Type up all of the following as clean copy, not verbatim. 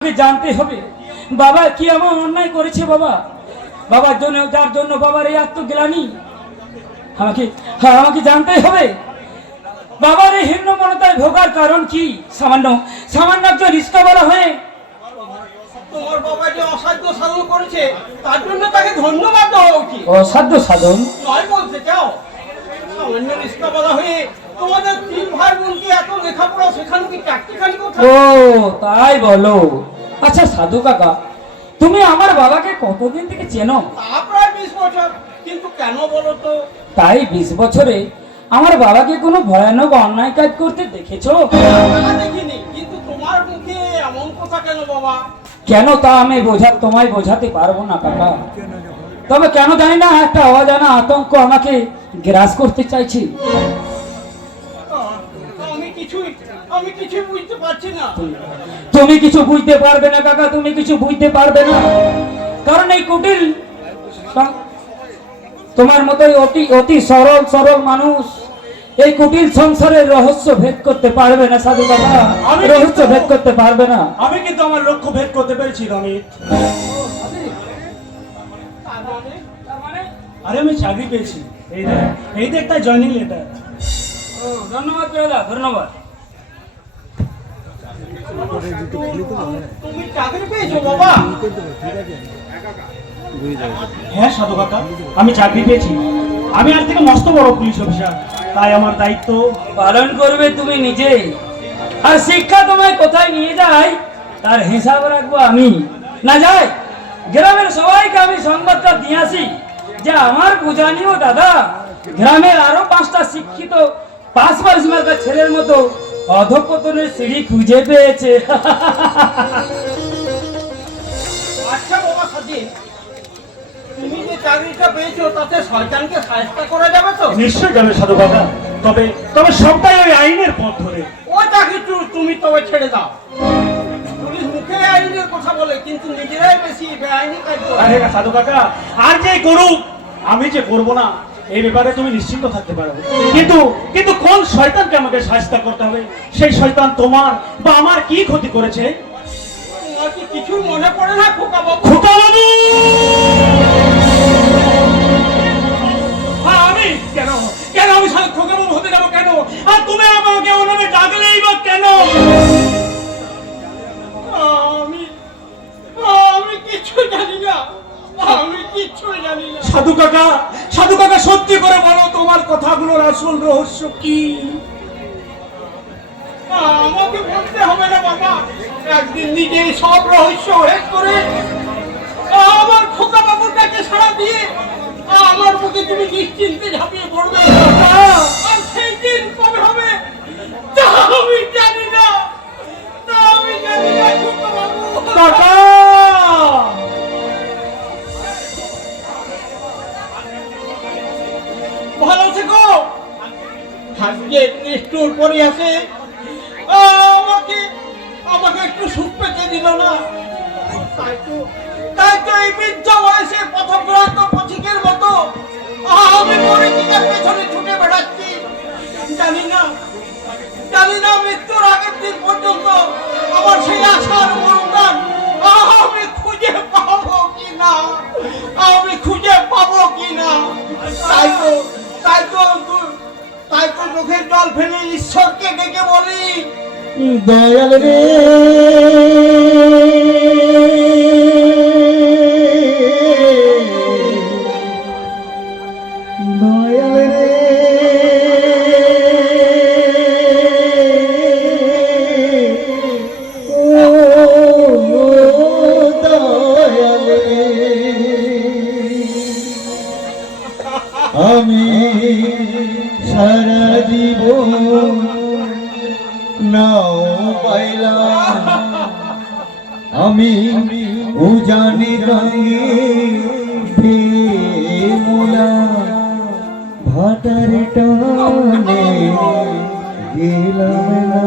জানতে হবে বাবা কি এমন অন্যায় করেছে বাবা, বাবার জন্য যার জন্য বাবার এই আত্মগ্লানি আমাকে জানতেই হবে। বাবার এই হীনমন্যতায় ভোগার কারণ কি? সামান্য সামান্য একজন রিস্কাওয়ালা হয়ে তোমার বাবা যে অসাধ্য সাধন করেছে তার জন্য তাকে ধন্যবাদ দেওয়া উচিত। অসাধ্য সাধন নয় বলতে চাও? সামান্য রিস্কাওয়ালা হয়ে তোমাদের তিন ভাই বোনকে এত লেখাপড়া শেখানো কি চারটিখানি কথা? ও তাই বলো। আচ্ছা সাধু কাকা, তুমি আমার বাবাকে কতদিন থেকে চেনো? তা প্রায় 20 বছর। কিন্তু কেন বলো তো? তাই 20 বছরে আমার বাবাকে কোনো ভয়ানক অন্যায় কাজ করতে দেখেছো? না, দেখিনি। কিন্তু তোমার মুখে এমন কথা কেন বাবা? কেন তা আমি তোমায় বোঝাতে পারবো না কাকা, তবে কেন জানি না একটা অজানা আতঙ্ক আমাকে গ্রাস করতে চাইছি। আমি কিছুই বুঝতে পারছি না। তুমি কিছু বুঝতে পারবে না কাকা, তুমি কিছু বুঝতে পারবে না, কারণ এই কুটিল তোমার মতোই অতি সরল সরল মানুষ এই কুটিল সংসারের রহস্য ভেদ করতে পারবে না সাধু কাকা, রহস্য ভেদ করতে পারবে না। আমি কিন্তু আমার লক্ষ্য ভেদ করতে পেরেছি রমিত। আরে আমি চাকরি পেয়েছি, এই দেখ তাই জয়েনিং লেটার। ধন্যবাদ দাদা, ধন্যবাদ। তুমি চাকরি পেয়েছো বাবা? হ্যাঁ সাধু কাকা, আমি চাকরি পেয়েছি। আমি আজ থেকে মস্ত বড় পুলিশ অফিসার, তাই আমার দায়িত্ব পালন করবে তুমি নিজে, আর শিক্ষা তোমায় কোথায় নিয়ে যায় তার হিসাব রাখবো আমি। না যাই গ্রামের সবাইকে আমি সংবাদটা দিয়ে আসি যে আমার বুঝানিও দাদা গ্রামের আরো 5টা শিক্ষিত পাঁচ মার্কা ছেলের মতো অধঃপতনের সিঁড়ি খুঁজে পেয়েছে। আচ্ছা বাবা স্বাধীন, তুমি যে চাকরিটা পেয়েছো তাতে শয়তানকে সাহায্য করা যাবে তো? নিশ্চয় যাবে সাধু কাকা, তবে তবে সবটাই ওই আইনের পথ ধরে। ওই চাকরি তুমি তবে ছেড়ে দাও। পুলিশ মুখে আইনের কথা বলে কিন্তু নিজেরাই বেশি বেআইনি কাজ করে। আরে সাধু কাকা, আর যে করুক আমি যে করবো না এই ব্যাপারে তুমি নিশ্চিন্ত থাকতে পারো। কিন্তু কিন্তু কোন শয়তানকে আমাকে সাহায্য করতে হবে? সেই শয়তান তোমার বা আমার কি ক্ষতি করেছে? তোমার কি কিছু মনে পড়ে না খোকা বাবু? খোকা বাবু! আমি কেন কেন আমি খোকা বাবু হতে যাবো কেন? আর তুমি আমাকে ওনাকে ডাকলেই বা কেন? আমি কিছু জানি না, আমি কিছু জানি না। সাধু কাকা সত্যি করে বলো, তোমার কথাগুলোর আসল রহস্য কি? আমাকে বলতে হবে না বাবা, একদিন নিজেই সব রহস্য ভেদ করে আমার খোকা বাবুর কাছে সাড়া দিয়ে আমার মুখে তুমি নিশ্চিন্তে ঝাঁপিয়ে পড়বে। আর সেই দিন কবে হবে তা আমি জানি না, খোকা বাবু। কাকা! ভালো থেকো। আজকে নিষ্ঠুর পরে আছে আমাকে একটু সুখ পেতে দিল না। তাই তো এই বৃদ্ধ বয়সে পথভ্রষ্ট পথিকের মতো আমি পরিচিতের পেছনে ছুটে বেড়াচ্ছি। জানি না মৃত্যুর আগের দিন পর্যন্ত আমার সেই আশার অনুদান আমি খুঁজে পাবো কিনা। তাই তো চোখের জল ফেলে ঈশ্বরকে ডেকে বলি, দয়াল রে দয়াল রে ও দয়াল রে, আমি সারা জীবন নাও পাইলাম, আমি উজানি রঙে মোলা ভাটার টানে গেলাম না,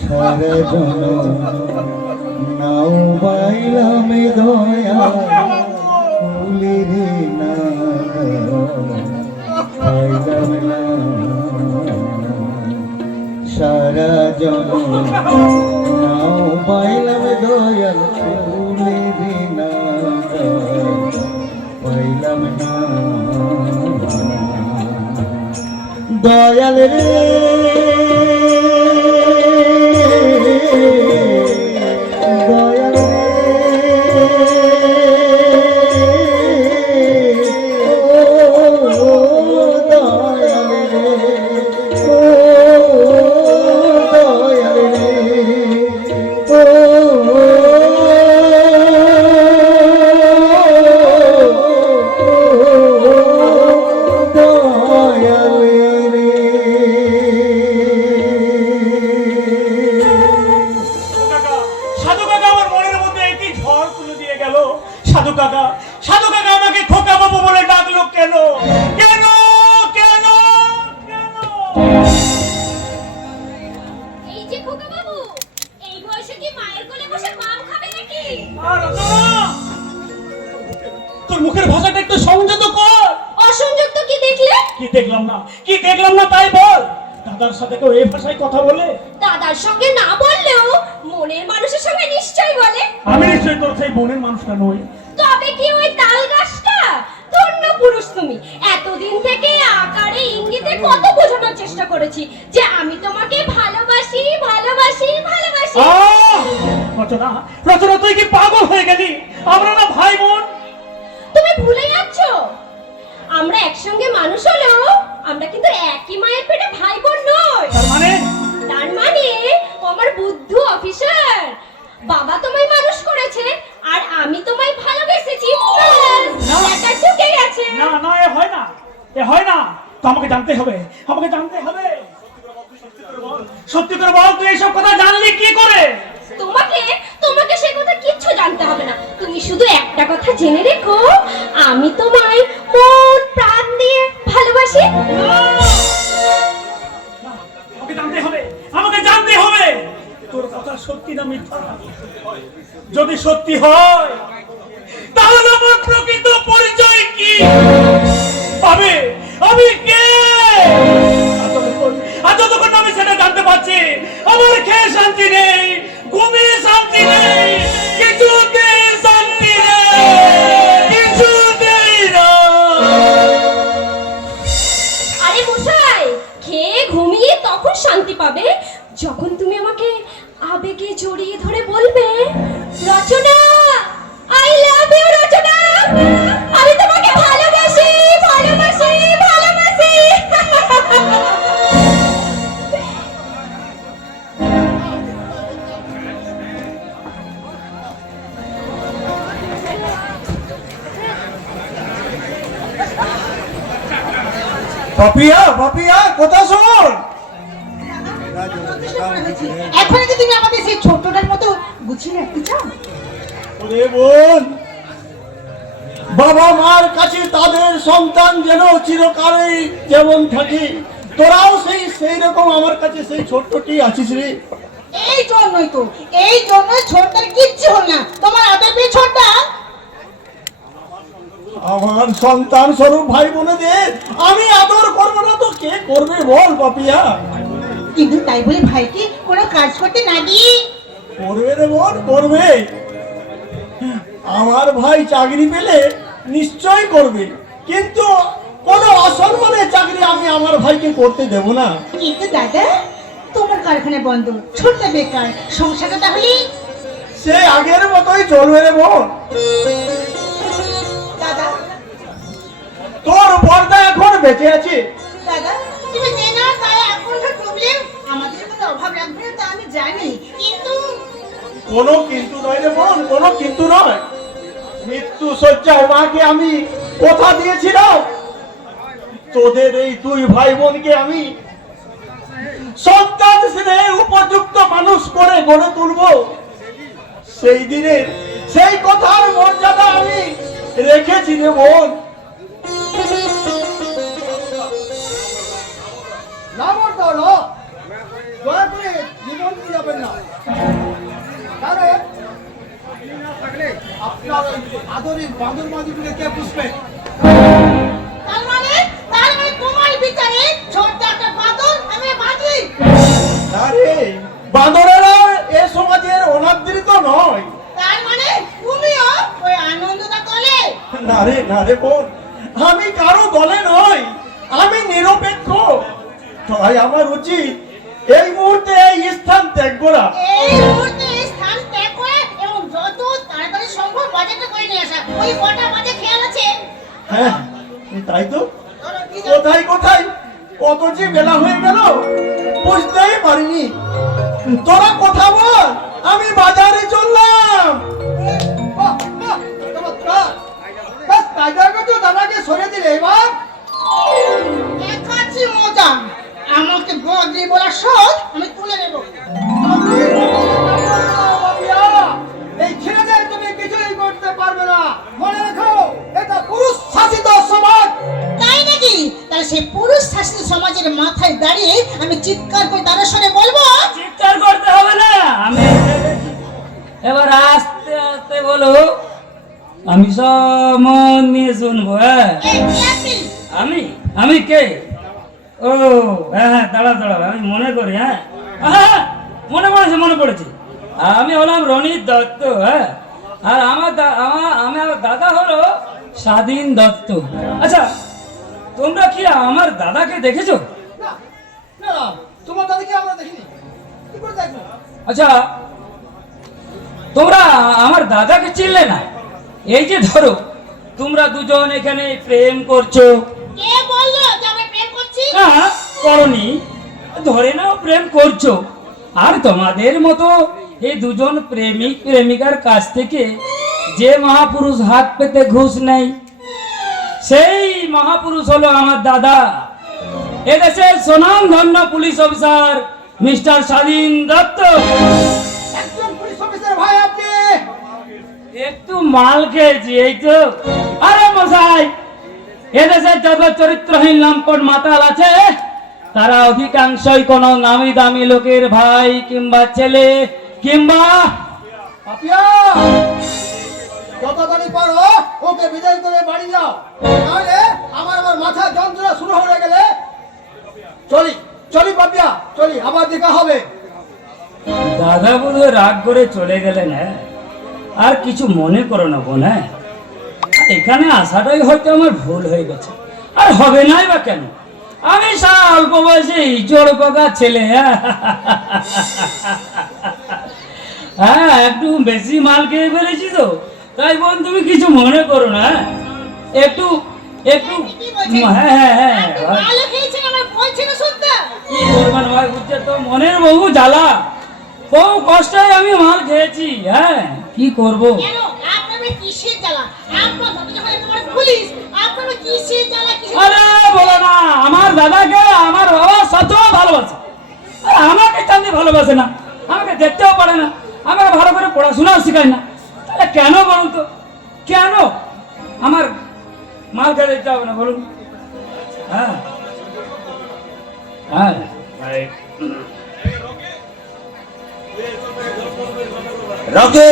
সারা জনম নাও পাইলাম দয়া ফুলের না পাইলাম না। সারা জনম নাও পাইলাম দয়াল ফুলের না পাইলাম না দয়াল রে দয়াল রে ও দয়াল রে ও দয়াল রে ও দয়াল রে কাকা, সাধু কাকা আমার মনের মধ্যে একটি ঝড় তুলে দিয়ে গেল। সাধু কাকা, সাধু কাকা আমাকে খোকা বাবু বলে ডাকলো কেন? কেন? কেন? কেন? এই যে খোকা বাবু, এই বয়সে কি মায়ের কোলে বসে পান খাবে নাকি? আর রচনা, তোর মুখের ভাষাটা একটু সংযত কর। অসংযুক্ত কি দেখলে? কি দেখলাম না, কি দেখলাম না তাই বল। দাদার সাথে কেউ এই ভাষায় কথা বলে? দাদার সঙ্গে না বললেও মনের মানুষের সঙ্গে নিশ্চয়ই বলে। আমি নিশ্চয়ই তোর সেই বোনের মানুষটা নই। তবে কি ওই তাল গাছটা? ধন্য পুরুষ তুমি। এতদিন থেকে আকারে ইঙ্গিতে কত বোঝানোর চেষ্টা করেছি যে আমি তোমাকে ভালোবাসি ভালোবাসি ভালোবাসি। রচনা, রচনা তুই কি পাগল হয়ে গেলি? আমরা না ভাই বোন? তুমি ভুলে যাচ্ছ আমরা একসঙ্গে মানুষ হলেও আমরা কিন্তু একই মায়ের পেটে ভাই বোন নই। তার মানে? তার মানে ও আমার বুদ্ধু অফিসার। বাবা তোমায় মানুষ করেছে আর আমি তোমায় ভালোবেসেছি। ব্যাস, এটা ঢুকে গেছে। না না, এ হয় না, এ হয় না। তো আমাকে জানতে হবে, আমাকে জানতে হবে। সত্যি করে বল, তুই এইসব কথা জানলি কি করে? তোমাকে তোমাকে সে কথা কিচ্ছু জানতে হবে না। তুমি শুধু একটা কথা জেনে রেখো, আমি তোমায় মন প্রাণ দিয়ে ভালোবাসি। আমাকে জানতে হবে, আমাকে জানতে হবে তোর কথা সত্যি না মিথ্যা। যদি সত্যি হয় তাহলে আমার প্রকৃত পরিচয় কি? পাবে আমি কে? আর যতক্ষণ আমি সেটা জানতে পারছি আমার খেয়ে শান্তি নেই, ঘুমিয়ে শান্তি নেই, কিছুতেই শান্তি নেই, কিছুতেই না। আরে মশাই, খেয়ে ঘুমিয়ে তখন শান্তি পাবে যখন তুমি আমাকে আবেগে জড়িয়ে ধরে বলবে, রচনা আই লাভ ইউ রচনা, আমি তোমাকে ভালোবাসি ভালোবাসি ভালোবাসি। পাপিয়া পাপিয়া কথা শোন। এখন কি তুমি আমাদের সেই ছোটটার মতো গুছিয়ে রাখতে চাও? ওরে বোন, বাবা মার কাছে তাদের সন্তান যেন চিরকালই যেমন থাকে, তোরাও সেই রকম আমার কাছে সেই ছোট্টটি আছিস রে। এই জন্যই তো, এই জন্যই ছোটটার কিচ্ছু হল না। তোমার আদর ছোটটা আমার সন্তান স্বরূপ ভাই বোনেদের আমি আদর করবো না তো কে করবে বল পাপিয়া? কিন্তু তাই বলে ভাইকে কোনো কাজ করতে না দিয়ে করবে রে বোন, করবে। আমার ভাই চাকরি পেলে নিশ্চয়ই করবে, কিন্তু কোনো অসম্মানের চাকরি আমি আমার ভাইকে করতে দেব না। কিন্তু দাদা, তোমার কারখানা বন্ধ, ছোটটা বেকার, সংসারটা তাহলে সে আগের মতোই চলবে রে বোন। দাদা তোর বর্দা এখন বেঁচে আছে। দাদা তুমি জেনো তাই এখনকার প্রবলেম আমাদের কোনো অভাব লাগবে না তা আমি জানি, কিন্তু কোনো কিন্তু নয় রে বোন, কোনো কিন্তু নয়। মৃত্যু শয্যায় মাকে আমি কথা দিয়েছিলাম তোদের এই দুই ভাই বোনকে আমি সন্তান স্নেহে উপযুক্ত মানুষ করে গড়ে তুলব। সেই দিনে সেই কথার মর্যাদা আমি রেখেছি রে বোন। না বলতো দয়া করে জীবন দিয়ে যাবেন না, কারণ আপনার ওই আদরের বাঁদর মাদুরগুলো কে পুষবে? তার মানে তোমার বিচারে ছোটটা একটা বাদর আমি বাঁধি। বাঁদরেরা এ সমাজের অনাদৃত নয়। তার মানে তুমিও ওই আনন্দটা দলে? না রে বোন, আমি কারো দলে নই, আমি নিরপেক্ষ। তাই আমার উচিত এই মুহূর্তে এই স্থান ত্যাগ করা। এই মুহূর্তে এই স্থান ত্যাগ করে এবং যত তাড়াতাড়ি সম্ভব বাজেটটা করে নিয়ে আসা। ওই কটা বাজে খেয়াল আছে? হ্যাঁ তাই তো, ধরো, কি জানো? কোথায় কত যে বেলা হয়ে গেল বুঝতেই পারিনি। তোরা কথা বল, আমি বাজারে চললাম। বাহ, বাহ, চমৎকার। ব্যাস, তাই দেখো তো দাদাকে সরিয়ে দিলে এবার। দেখাচ্ছি মজা। আমাকে বদলি বলার শোধ আমি তুলে নেব। এই ছেলেদের তুমি কিছুই করতে পারবে না, মনে রাখো এটা পুরুষ শাসিত সমাজ। তাই নাকি? তাহলে সেই পুরুষ শাসিত সমাজের মাথায় দাঁড়িয়ে আমি চিৎকার করে তাদের সঙ্গে বলবো, চিৎকার করতে হবে না, আমি এবার আস্তে আস্তে বলো, আমি সব মন নিয়ে শুনবো। হ্যাঁ, এই কি আপনি? আমি কে? ও হ্যাঁ, দাঁড়া আমি মনে করি। হ্যাঁ হ্যাঁ, মনে পড়েছে। আমি হলাম রনিত দত্ত। হ্যাঁ, আর আমার দাদা হলো স্বাধীন দত্ত। আচ্ছা, তোমরা কি আমার দাদাকে দেখেছো? না না, তোমার দাদাকে আমরা দেখিনি, কি করে দেখবো? আচ্ছা, তোমরা আমার দাদাকে চিনলে না? এই যে ধরো, তোমরা দুজন এখানে প্রেম করছো। কে বললো যে আমি প্রেম করছি? হ্যাঁ, করনি, ধরে নাও প্রেম করছো। আর তোমাদের মতো এই দুজন প্রেমিক প্রেমিকার কাছ থেকে যে মহাপুরুষ হাত পেতে ঘুষ নেই, সেই মহাপুরুষ হলো আমার দাদা, এদেশের সুনামধন্য পুলিশ অফিসার মিস্টার স্বাধীন দত্ত। একজন পুলিশ অফিসার ভাই আপনি। একটু মাল খেয়েছি এই তো। আরে মশাই, এদেশের যত চরিত্রহীন লম্পট মাতাল আছে, তারা অধিকাংশই কোনো নামি দামি লোকের ভাই কিংবা ছেলে কিংবা পাপিয়া, যত তাড়াতাড়ি পারো ওকে বিদায় করে বাড়ি যাও, নাহলে আমার মাথা যন্ত্রণা শুরু হয়ে গেলে চলি পাপিয়া, চলি, আবার দেখা হবে। দাদা বোধহয় রাগ করে চলে গেলেন। হ্যাঁ, আর কিছু মনে করো না বোন। হ্যাঁ, এখানে আসাটাই হয়তো আমার ভুল হয়ে গেছে, আর হবে নাই বা কেন? আমি অল্প বয়সে ইচড় পাকা ছেলে। হ্যাঁ, একটু বেশি মাল খেয়ে ফেলেছি তো, তাই বোন তুমি কিছু মনে করো না। একটু কি বলছেন? হ্যাঁ, আপনি ভালো খেয়েছেন, আমার বলছেন না শুনতে। কি করবেন ভাই, বুঝছে তো, মনের বহু জ্বালা, বহু কষ্টে আমি মাল খেয়েছি। হ্যাঁ, কি করবো? কেন? আপনার কিসের জ্বালা? আপনার দাদা যখন তোমার পুলিশ, আপনার কিসের জ্বালা? আরে বলো না, আমার দাদাকে আমার বাবা সবচেয়ে ভালোবাসে, আর আমাকে চাঁদি ভালোবাসে না, আমাকে দেখতেও পারে না, আমাকে ভালো করে পড়াশোনাও শেখায় না। তাহলে কেন বলুন তো, কেন আমার মাল খেয়ে দিতে হবে না বলুন? হ্যাঁ হ্যাঁ, রকি,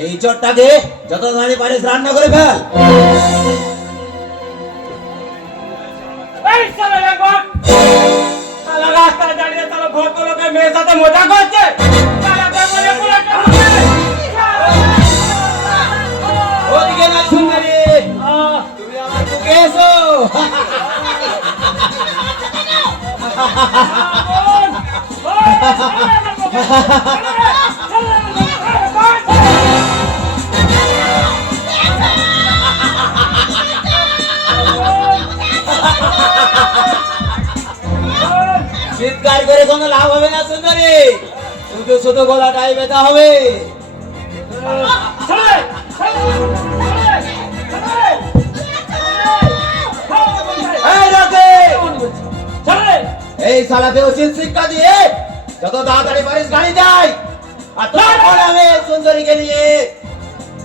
এই চটটাকে যত তাড়াতাড়ি পারিস রান্না করে ফেল। এই শালা লাগবাগ, শালা রাস্তায় দাঁড়িয়ে তাহলে ভদ্রলোকের মেয়ের সাথে মজা করছে। শালাকে বলে পুরোটা ওদিকে না সুন্দরী, তুমি আমার বুকে এসো। চিৎকার করে কোনো লাভ হবে না সুন্দরী, শুধু শুধু গলাটাই ব্যথা হবে। এই রকি, এই শালাকে উচিত শিক্ষা দিয়ে যত তাড়াতাড়ি পারিস গাড়ি যাই, আর তারপর আমি সুন্দরীকে নিয়ে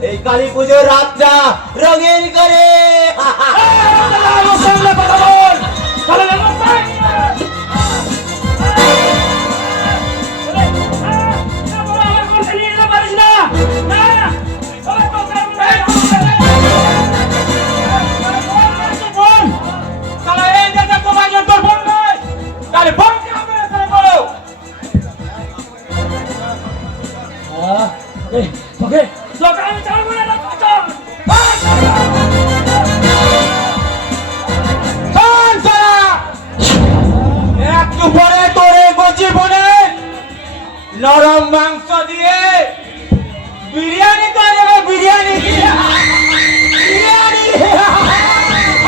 এই কালী পুজোর রাতটা রঙিন করে। তোকে তোকে আমি ছাড়বো না রতন। শোন শালা! একটু পরে তোরে গজি বনে নরম মাংস দিয়ে বিরিয়ানি করে বিরিয়ানি বিরিয়ানি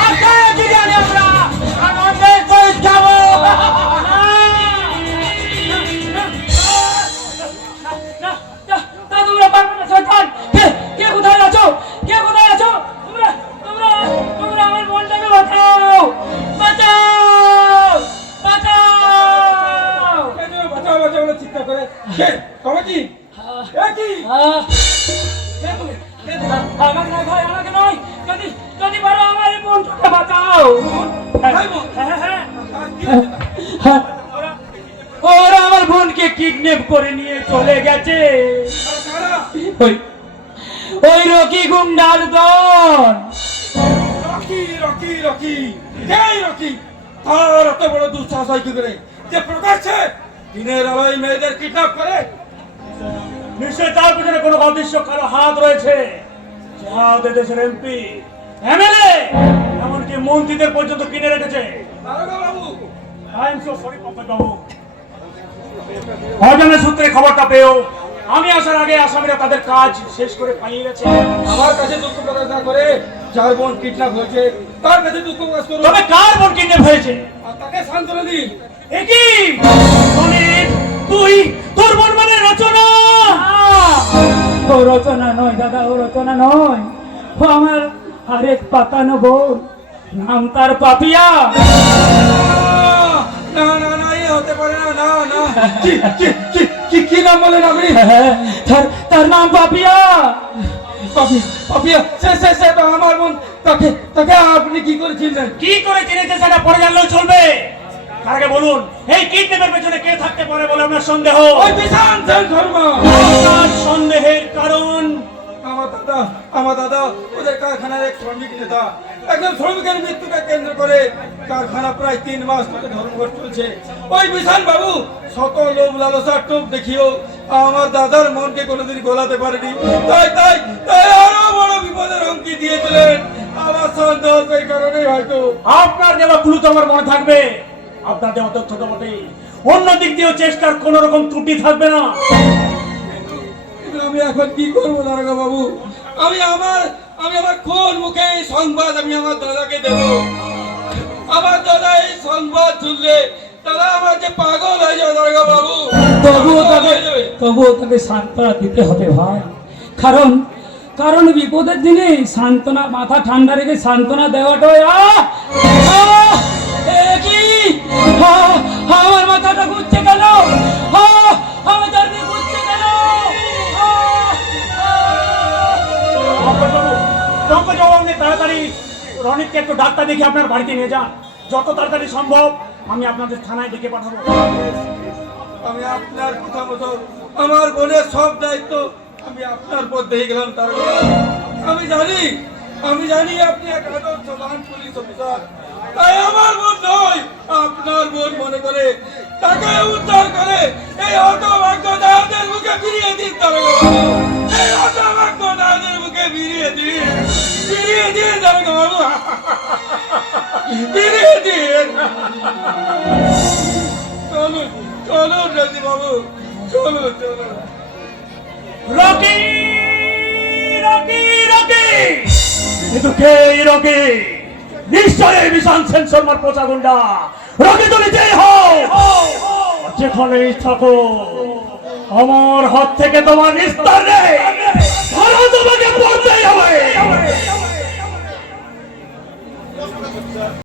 আজকে বিরিয়ানি আমরা আনন্দের সহিত খাবো। তোমরা পারবে না শয়তান। কে কোথায় আছো? কে কোথায় আছো? তোমরা তোমরা তোমরা আমার বোনটাকে বাঁচাও, বাঁচাও, বাঁচাও। বাঁচাও বাঁচাও বলে চিৎকার করে কে কমিটি এ কি আমাকে না ভাই, আমাকে নয়। যদি যদি পারো আমার এই বোনটাকে বাঁচাও। হ্যাঁ, ওরা আমার বোনকে কিডন্যাপ করে নিয়ে চলে গেছে। ওই ওই রকি গুন্ডার দল। রকি রকি রকি এই রকি তার এত বড় দুঃসাহস হয় কি করে যে প্রকাশ্যে দিনের আলোয় মেয়েদের কিডন্যাপ করে? নিশ্চয় তার পিছনে কোনো অদৃশ্য কারো হাত রয়েছে। যাদের দেশের এমপি এমএলএ এমনকি মন্ত্রীদের পর্যন্ত কিনে রেখেছে। দারোগা বাবু I am so sorry Pankaj বাবু। অজানা সূত্রে খবরটা পেয়েও আমি আসার আগে আসামিরা তাদের কাজ শেষ করে পালিয়ে গেছে। আমার কাছে দুঃখ প্রকাশ না করে যার বোন কিডন্যাপ হয়েছে তার কাছে দুঃখ প্রকাশ করুন তবে কার বোন কিডন্যাপ হয়েছে? আর তাকে সান্ত্বনা দিন। একই অনিক, তুই তোর বোন মানে রচনা? ও রচনা নয় দাদা, ও রচনা নয়। ও আমার আরেক পাতানো বোন, নাম তার পাপিয়া। না না না এ হতে পারে না না না কি কি কি কি কি নাম বলেন আপনি? তার নাম পাপিয়া। পাপিয়া সে তো আমার বোন। তাকে তাকে আপনি কি করে চিনলেন? কি করে চিনেছে সেটা পরে জানলেও চলবে। তার আগে বলুন এই কিডন্যাপের পেছনে কে থাকতে পারে বলে আপনার সন্দেহ? ওই বিশাল সেন শর্মা। আপনার সন্দেহের কারণ? আমার দাদা ওদের কারখানার এক শ্রমিক নেতা। একজন শ্রমিকের মৃত্যুকে কেন্দ্র করে কারখানা প্রায় 3 মাস ধরে ধর্মঘট চলছে। ওই বিশাল বাবু শত লোভ লালসার টোপ দেখিও আমার দাদার মনকে কোনোদিন গোলাতে পারেনি। তাই তাই তাই আরো বড় বিপদের হুমকি দিয়েছিলেন। আমার সন্দেহ সেই কারণে হয়তো। আপনার দেওয়া ক্লু তো আমার মনে থাকবে, আপনার দেওয়া তথ্য তো বটেই। অন্য দিক দিয়েও চেষ্টার কোন রকম ত্রুটি থাকবে না। কিন্তু আমি এখন কি করবো দারোগা বাবু? আমি আমার কোন মুখে এই সংবাদ আমি আমার দাদাকে দেব? আমার দাদা এই সংবাদ শুনলে দাদা আমার যে পাগল হয়ে যাবে দারোগা বাবু। তবুও তাকে সান্ত্বনা দিতে হবে ভাই। কারণ বিপদের দিনে সান্ত্বনা, মাথা ঠান্ডা রেখে সান্ত্বনা দেওয়াটাই আমার মাথাটা ঘুরছে কেন? আমার চারদিকে ঘুরছে কেন? পঙ্কজ বাবু, আপনি তাড়াতাড়ি রনিককে একটু ডাক্তার দেখে আপনার বাড়িতে নিয়ে যান। যত তাড়াতাড়ি সম্ভব আমি আপনাদের থানায় ডেকে পাঠাবো। আমি আপনার কথা মতো আমার বোনের সব দায়িত্ব আমি আপনার পর দিয়ে গেলাম দারোগা বাবু। আমি জানি আপনি এক আদর্শ প্রধান পুলিশ অফিসার। তাই আমার বোন নয় আপনার বোন মনে করে তাকে উদ্ধার করে এই হতভাগ্য দাদাদের মুখে ফিরিয়ে দিন দারোগা বাবু। এই হতভাগ্য দাদাদের মুখে ফিরিয়ে দিন দারোগা বাবু, ফিরিয়ে দিন। চলুন চলুন রাজি বাবু, চলুন চলুন। রকি রকি রকি কিন্তু কে রকি? নিশ্চয় এই বিশাল সেন শর্মার পচা গুন্ডা রকি। তো নিজেই হও, যেখানেই থাকো আমার হাত থেকে তোমার নিস্তার নেই। ধরো তোমার